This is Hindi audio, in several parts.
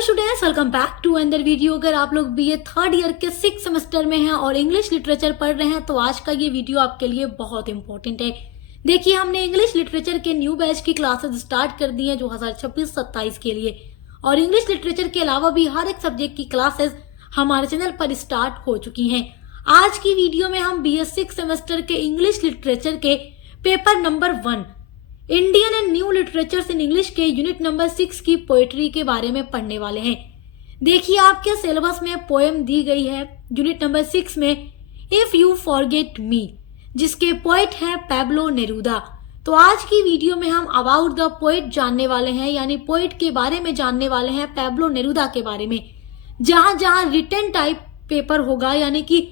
Hello students, welcome back to another video. अगर आप लोग बीए थर्ड ईयर के 6 सेमेस्टर में हैं और इंग्लिश लिटरेचर पढ़ रहे हैं तो आज का ये वीडियो आपके लिए बहुत इंपॉर्टेंट है। देखिए, हमने इंग्लिश लिटरेचर के न्यू बैच की क्लासेस स्टार्ट कर दी हैं 2026-27 के लिए, और इंग्लिश लिटरेचर के अलावा भी हर एक सब्जेक्ट की क्लासेस हमारे चैनल पर स्टार्ट हो चुकी हैं। आज की वीडियो में हम बीए 6 सेमेस्टर के इंग्लिश लिटरेचर के paper number 1 Indian and new literatures in English के यूनिट नंबर 6 की पोएट्री के बारे में पढ़ने वाले हैं। देखिए, आपके सिलेबस में पोएम दी गई है यूनिट नंबर 6 में, इफ यू फॉरगेट मी, जिसके पोएट हैं पैब्लो नेरूदा। तो आज की वीडियो में हम अबाउट द पोएट जानने वाले हैं, यानी पोएट के बारे में जानने वाले हैं, पैब्लो नेरूदा के बारे में। जहां जहां रिटन टाइप पेपर होगा, यानी कि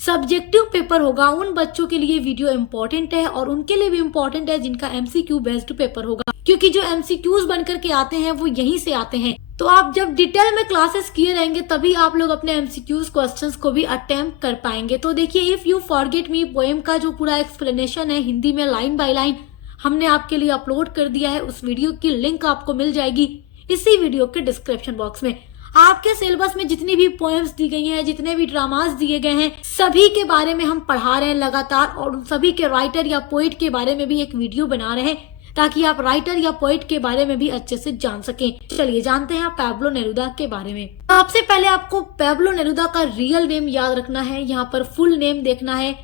सब्जेक्टिव पेपर होगा, उन बच्चों के लिए वीडियो इंपॉर्टेंट है और उनके लिए भी इंपॉर्टेंट है जिनका एमसीक्यू बेस्ड पेपर होगा, क्योंकि जो एमसीक्यूज बनकर के आते हैं वो यहीं से आते हैं। तो आप जब डिटेल में क्लासेस किए रहेंगे तभी आप लोग अपने एमसीक्यूज क्वेश्चंस को भी अटेम्प्ट कर पाएंगे। तो देखिए, if you forget me poem का जो पूरा एक्सप्लेनेशन है हिंदी में लाइन बाय लाइन हमने आपके लिए अपलोड कर दिया है। उस वीडियो की लिंक आपको मिल जाएगी इसी वीडियो के डिस्क्रिप्शन बॉक्स में। आपके सिलेबस में जितनी भी पोएम्स दी गई हैं, जितने भी ड्रामास दिए गए हैं, सभी के बारे में हम पढ़ा रहे हैं लगातार, और उन सभी के राइटर या पोएट के बारे में भी एक वीडियो बना रहे हैं ताकि आप राइटर या पोएट के बारे में भी अच्छे से जान सकें। चलिए जानते हैं पैब्लो नेरूदा के बारे में। सबसे पहले आपको पैब्लो नेरूदा का रियल नेम याद रखना है। यहाँ पर फुल नेम देखना है,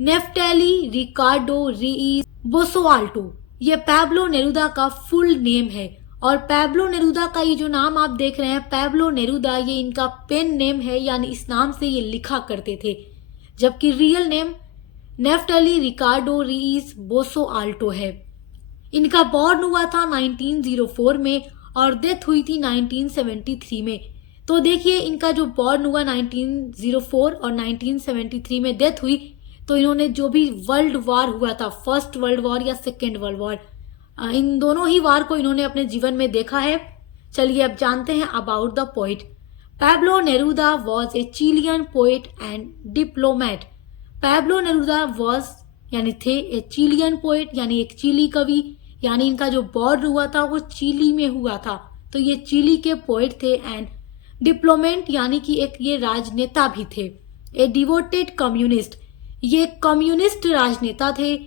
नेफ्टेली रिकार्डो रीइस बोसोआल्टो। ये पैब्लो नेरूदा का फुल नेम है। और पैब्लो नेरूदा का ये जो नाम आप देख रहे हैं, पैब्लो नेरूदा, ये इनका पेन नेम है, यानी इस नाम से ये लिखा करते थे। जबकि रियल नेम नेफ्टेली रिकार्डो रीइस बोसोआल्टो है। इनका बॉर्न हुआ था 1904 में और डेथ हुई थी 1973 में। तो देखिए, इनका जो बॉर्न हुआ 1904 और 1973 में डेथ हुई, तो इन्होंने जो भी वर्ल्ड वॉर हुआ था, फर्स्ट वर्ल्ड वॉर या सेकेंड वर्ल्ड वॉर, इन दोनों ही वार को इन्होंने अपने जीवन में देखा है। चलिए अब जानते हैं about the poet. Pablo Neruda was a Chilean poet and diplomat. Pablo Neruda was यानी थे ए चिलियन पोएट, यानी एक चिली कवि, यानी इनका जो बॉर्न हुआ था वो चिली में हुआ था, तो ये चिली के पोएट थे। एंड डिप्लोमेट यानी कि एक ये राजनेता भी थे। ए डिवोटेड कम्युनिस्ट, ये कम्युनिस्ट राजनेता थे।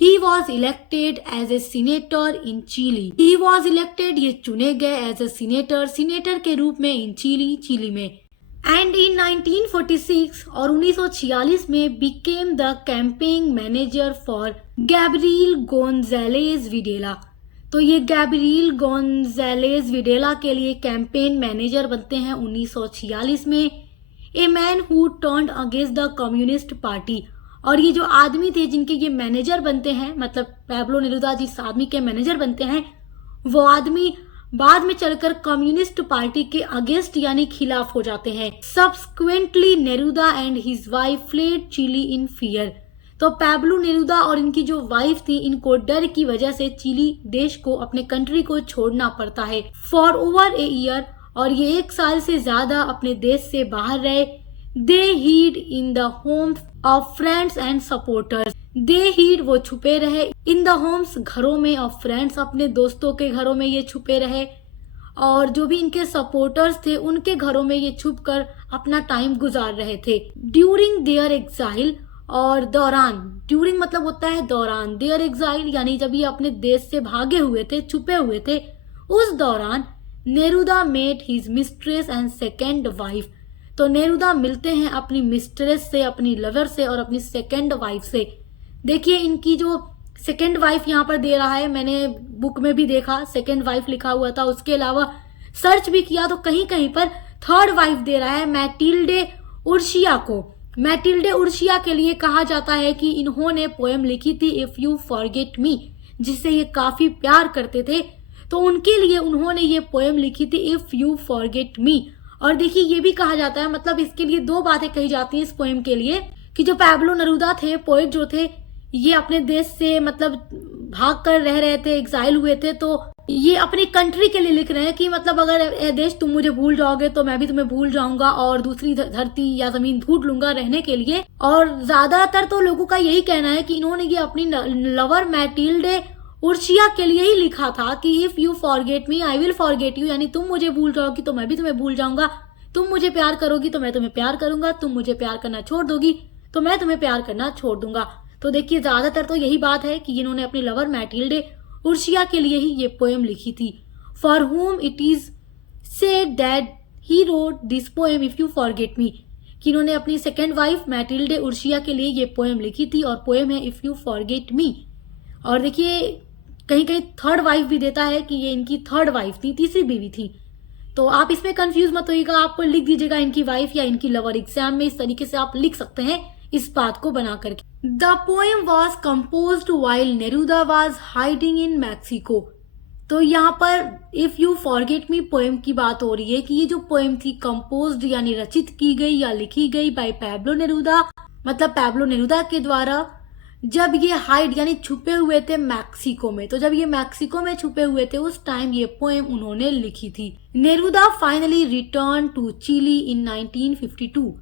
He was elected as a senator in Chile. He was elected, ये चुने गए as a senator, सीनेटर के रूप में in Chile, चिली में। And in 1946 और 1946 में became the campaign manager for Gabriel González Videla। तो ये गैब्रिएल गोंजालेज विडेला के लिए कैंपेन मैनेजर बनते हैं 1946 में। A man who turned against the communist party, और ये जो आदमी थे जिनके ये मैनेजर बनते हैं, मतलब पैब्लो नेरूदा जिस आदमी के मैनेजर बनते हैं, वो आदमी बाद में चलकर कम्युनिस्ट पार्टी के अगेंस्ट यानी खिलाफ हो जाते हैं। Subsequently Neruda and his wife fled Chile in fear. तो पैब्लो नेरूदा और इनकी जो वाइफ थी, इनको डर की वजह से चिली देश को, अपने कंट्री को छोड़ना पड़ता है फॉर ओवर ए ईयर, और ये 1 साल से ज्यादा अपने देश से बाहर रहे। They hid in the homes of friends and supporters. They hid वो छुपे रहे, इन द होम्स घरों में, ऑफ फ्रेंड्स अपने दोस्तों के घरों में ये छुपे रहे, और जो भी इनके सपोर्टर्स थे उनके घरों में ये छुप कर अपना टाइम गुजार रहे थे। ड्यूरिंग देयर एग्जाइल, और दौरान, ड्यूरिंग मतलब होता है दौरान, देयर एग्जाइल यानी जब ये अपने देश से भागे हुए थे, छुपे हुए थे, उस दौरान Neruda met his mistress and second wife. तो नेरूदा मिलते हैं अपनी मिस्ट्रेस से, अपनी लवर से और अपनी सेकेंड वाइफ से। देखिए, इनकी जो सेकेंड वाइफ यहाँ पर दे रहा है, मैंने बुक में भी देखा सेकेंड वाइफ लिखा हुआ था, उसके अलावा सर्च भी किया तो कहीं कहीं पर थर्ड वाइफ दे रहा है मैटिल्डे उर्शिया को। मैटिल्डे उर्शिया के लिए कहा जाता है कि इन्होंने पोएम लिखी थी इफ यू फॉरगेट मी, जिससे ये काफी प्यार करते थे, तो उनके लिए उन्होंने ये पोएम लिखी थी इफ यू फॉरगेट मी। और देखिए, ये भी कहा जाता है, मतलब इसके लिए 2 बातें कही जाती हैं इस पोएम के लिए, कि जो पैब्लो नेरूदा थे, पोएट जो थे, ये अपने देश से मतलब भाग कर रह रहे थे, एग्जाइल हुए थे, तो ये अपनी कंट्री के लिए लिख रहे हैं कि मतलब अगर ए देश तुम मुझे भूल जाओगे तो मैं भी तुम्हें भूल जाऊंगा और दूसरी धरती या जमीन ढूंढ लूंगा रहने के लिए। और ज्यादातर तो लोगों का यही कहना है कि इन्होंने ये अपनी लवर मैटिल्डे उर्शिया के लिए ही लिखा था कि if you forget me I will forget you, यानी तुम मुझे भूल जाओगी तो मैं भी तुम्हें भूल जाऊंगा, तुम मुझे प्यार करोगी तो मैं तुम्हें प्यार करूंगा, तुम मुझे प्यार करना छोड़ दोगी तो मैं तुम्हें प्यार करना छोड़ दूंगा। तो देखिए ज्यादातर तो यही बात है कि इन्होंने अपनी लवर मैटिल्डे उर्शिया के लिए ही ये पोएम लिखी थी। फॉर हुम it is said that he wrote this poem if you forget me, कि इन्होंने अपनी सेकेंड वाइफ मैटिल्डे उर्शिया के लिए ये पोएम लिखी थी और पोएम है इफ यू फॉरगेट मी। और देखिए कहीं कहीं थर्ड वाइफ भी देता है कि ये इनकी थर्ड वाइफ थी, तीसरी बीवी थी। तो आप इसमें कंफ्यूज मत होइएगा, आप लिख दीजिएगा इनकी वाइफ या इनकी लवर। एग्जाम में इस तरीके से आप लिख सकते हैं इस बात को बना करके। The poem was composed while Neruda was hiding in Mexico. तो यहाँ पर if you forget me poem की बात हो रही है कि ये जो पोएम थी कंपोज्ड यानी रचित की गई या लिखी गई बाय पैब्लो नेरुदा, मतलब पैब्लो नेरुदा के द्वारा, जब ये हाइड यानी छुपे हुए थे मैक्सिको में। तो जब ये मैक्सिको में छुपे हुए थे उस टाइम ये पोएम उन्होंने लिखी थी। Neruda finally return to Chile in 1952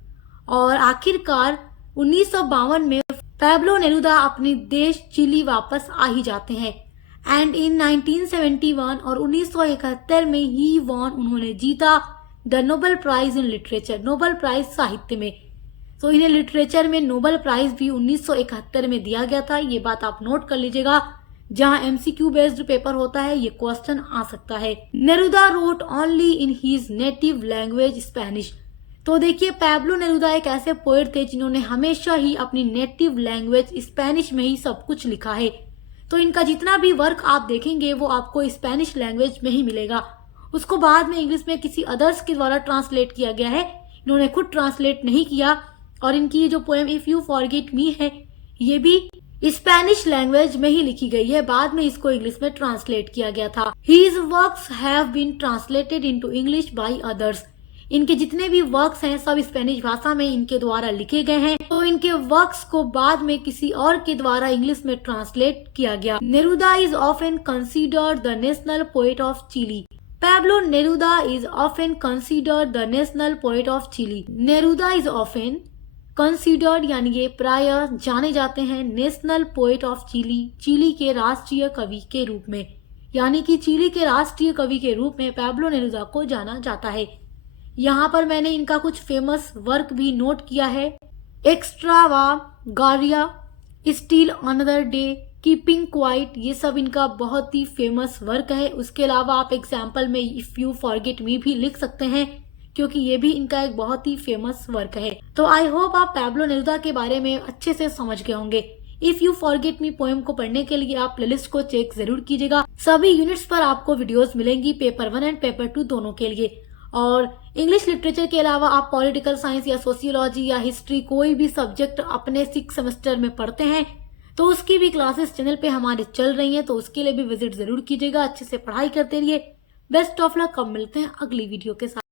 और आखिरकार 1952 में पैब्लो नेरुदा अपने देश चिली वापस आ ही जाते हैं। एंड इन 1971 और 1971 में ही वॉन, उन्होंने जीता the Nobel prize in literature, Nobel prize साहित्य में। तो इन्हें लिटरेचर में नोबेल प्राइज भी 1971 में दिया गया था, ये बात आप नोट कर लीजिएगा। जहां एमसीक्यू बेस्ड पेपर होता है ये क्वेश्चन आ सकता है। Neruda wrote only in his native language Spanish. तो देखिए पैब्लो नेरुदा एक ऐसे पोएट थे जिन्होंने हमेशा ही अपनी नेटिव लैंग्वेज स्पेनिश में ही सब कुछ लिखा है। तो इनका जितना भी वर्क आप देखेंगे वो आपको स्पेनिश लैंग्वेज में ही मिलेगा। उसको बाद में इंग्लिश में किसी अदर्स के द्वारा ट्रांसलेट किया गया है, इन्होंने खुद ट्रांसलेट नहीं किया। और इनकी ये जो poem if you forget me है ये भी स्पेनिश लैंग्वेज में ही लिखी गई है, बाद में इसको इंग्लिश में ट्रांसलेट किया गया था। His works have been translated into English by others। इनके जितने भी वर्क्स हैं सब स्पेनिश भाषा में इनके द्वारा लिखे गए हैं। तो इनके वर्क्स को बाद में किसी और के द्वारा इंग्लिश में ट्रांसलेट किया गया। Neruda is often considered the national poet of Chile. Pablo Neruda is often considered the national poet of Chile. Neruda is often considered यानी ये प्राय जाने जाते हैं national poet of Chile, Chile के राष्ट्रीय कवि के रूप में, यानी कि चिली के राष्ट्रीय कवि के रूप में पैब्लो नेरुदा को जाना जाता है। यहाँ पर मैंने इनका कुछ फेमस वर्क भी नोट किया है। Extravagaria, still another day, keeping quiet, ये सब इनका बहुत ही फेमस वर्क है। उसके अलावा आप एग्जाम्पल में इफ यू फॉरगेट मी भी लिख सकते हैं क्योंकि ये भी इनका एक बहुत ही फेमस वर्क है। तो आई होप आप पैब्लो नेरुदा के बारे में अच्छे से समझ गए होंगे। If you forget me poem को पढ़ने के लिए आप प्लेलिस्ट को चेक जरूर कीजिएगा। सभी यूनिट्स पर आपको वीडियोस मिलेंगी, पेपर 1 एंड पेपर 2 दोनों के लिए। और इंग्लिश लिटरेचर के अलावा आप पॉलिटिकल साइंस या सोशियोलॉजी या हिस्ट्री कोई भी सब्जेक्ट अपने 6 सेमेस्टर में पढ़ते हैं तो उसकी भी क्लासेस चैनल पे हमारे चल रही हैं, तो उसके लिए भी विजिट जरूर कीजिएगा। अच्छे से पढ़ाई करते रहिए। Best of luck. कब मिलते हैं अगली वीडियो के साथ।